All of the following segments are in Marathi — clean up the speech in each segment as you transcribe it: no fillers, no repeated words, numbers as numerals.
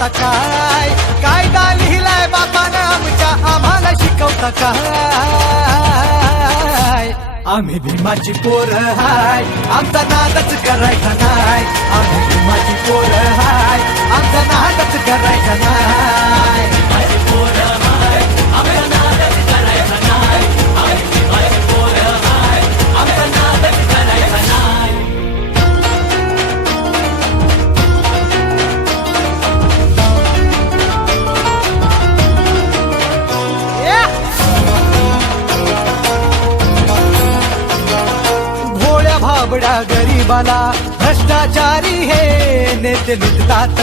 आता काय कायदा लिहिलाय बापानं आमच्या आम्हाला शिकवता काय आम्ही भीमाची पोरं हाय आमचा नादच करायचा नाय आम्ही भीमाची पोरं हाय आमचा नादच करायचा नाय भाबड्या गरीबाला भ्रष्टाचारी हे नेते लुटतात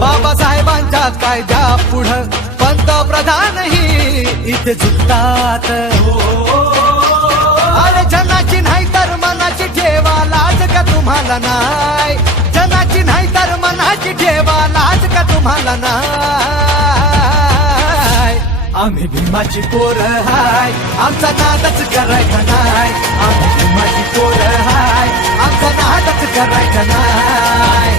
बाबासाहेबांच्या कायद्या पुढं पंतप्रधानही इथे झुकतात अरे जनाची नाही तर मनाची ठेवा लाज का तुम्हाला नाही जनाची नाही तर मनाची ठेवा लाज का तुम्हाला नाही आम्ही भीमाची पोरं हाय आमचा नादच करायचा नाय आम्ही भीमाची पोरं हाय आमचा नादच करायचा नाय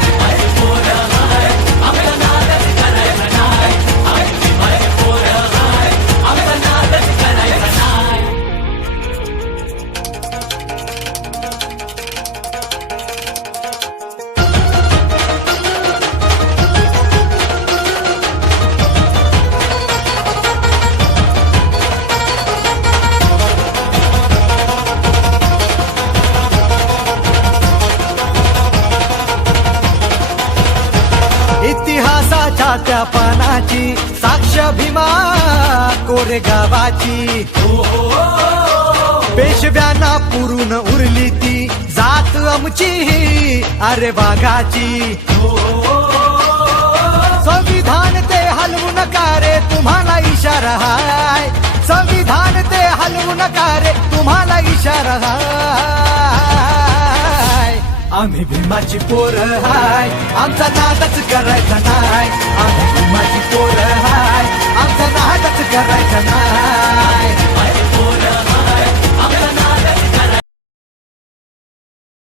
इतिहासाच्या त्या पानाची साक्ष भीमा कोरेगावाची पेशव्यांना पुरून उरली ती जात आमची अरे वाघाची संविधान ते हलवू नका रे तुम्हाला इशारा हाय संविधान ते हलवू नका रे तुम्हाला इशारा हाय आम्ही भीमाची पोरं हाय आमचा नादच करायचा नाय आम्ही भीमाची पोरं हाय आमचा नादच करायचा नाय